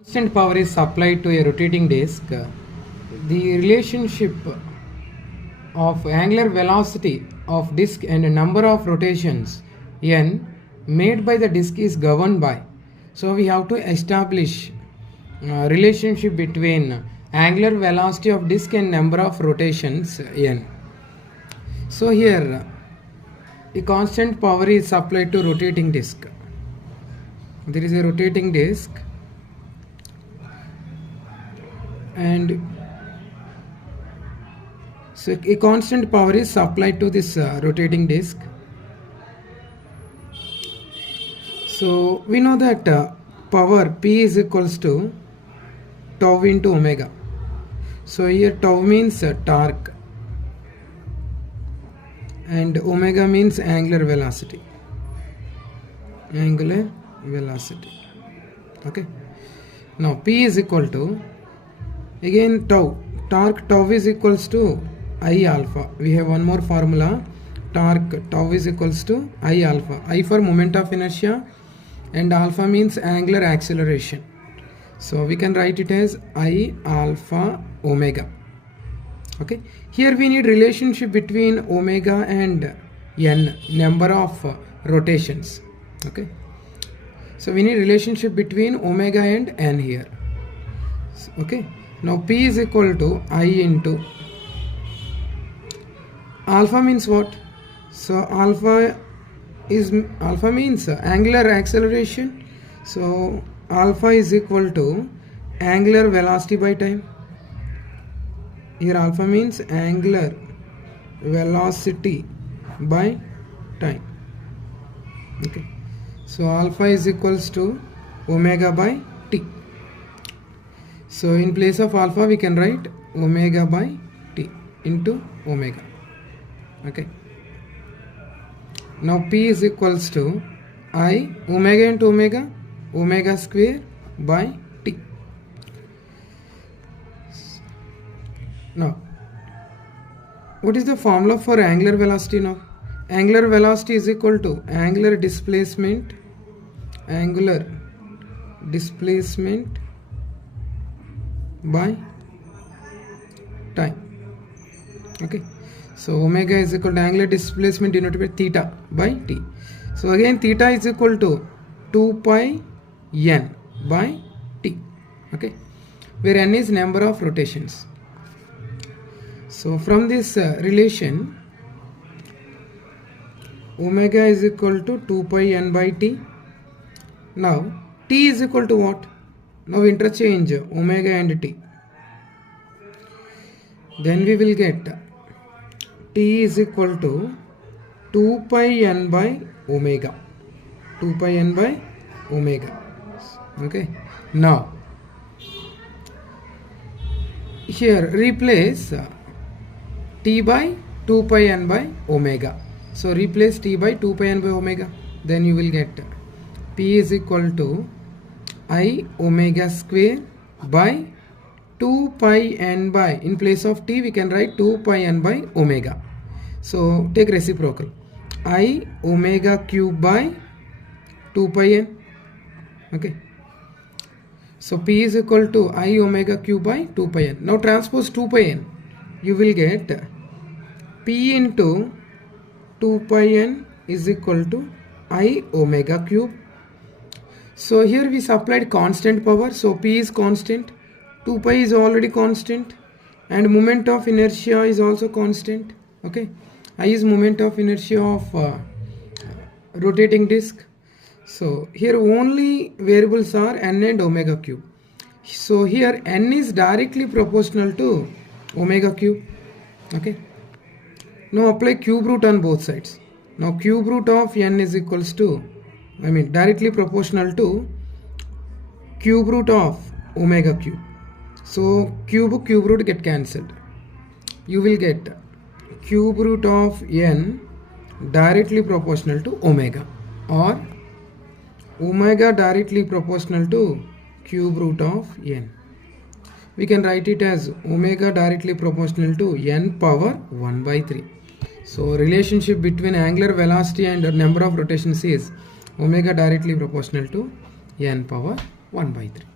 Constant power is supplied to a rotating disc. The relationship of angular velocity of disc and number of rotations n made by the disc is governed by. So we have to establish relationship between angular velocity of disc and number of rotations n. So here a constant power is supplied to rotating disc. There is a rotating disc and so a constant power is supplied to this rotating disc. So we know that power P is equals to tau into omega. So here tau means torque and omega means angular velocity. Angular velocity. Okay. Now P is equal to, again tau, torque tau is equals to I alpha. We have one more formula, torque tau is equals to I alpha. I for moment of inertia and alpha means angular acceleration. So we can write it as I alpha omega. Okay. Here we need relationship between omega and n, number of rotations. Okay. So we need relationship between omega and n here. Okay. Now P is equal to I into alpha means what? So alpha means angular acceleration. So alpha is equal to angular velocity by time. Here alpha means angular velocity by time. Okay. So alpha is equals to omega by t. So in place of alpha we can write omega by t into omega. Okay. Now P is equals to I omega into omega, omega square by t. Now what is the formula for angular velocity now? Angular velocity is equal to angular displacement by time. Okay. So omega is equal to angular displacement denoted by theta by t. So again theta is equal to 2 pi n by t. Okay. Where n is number of rotations. So from this relation, omega is equal to 2 pi n by t. Now t is equal to what? Now interchange omega and t. Then we will get t is equal to 2 pi n by omega. 2 pi n by omega. Okay. Now here replace t by 2 pi n by omega. So replace t by 2 pi n by omega. Then you will get P is equal to I omega square by 2 pi n by, in place of t we can write 2 pi n by omega. So take reciprocal, I omega cube by 2 pi n. Okay. So P is equal to I omega cube by 2 pi n. Now transpose 2 pi n. You will get P into 2 pi n is equal to I omega cube. So here we supplied constant power. So P is constant, 2 pi is already constant, and moment of inertia is also constant. Okay. I is moment of inertia of rotating disc. So here only variables are n and omega cube. So here n is directly proportional to omega cube. Okay. Now apply cube root on both sides. Now cube root of n is equals to, directly proportional to cube root of omega cube. So cube root get cancelled. You will get cube root of n directly proportional to omega, or omega directly proportional to cube root of n. We can write it as omega directly proportional to n power 1 by 3. So relationship between angular velocity and number of rotations is omega directly proportional to n power 1 by 3.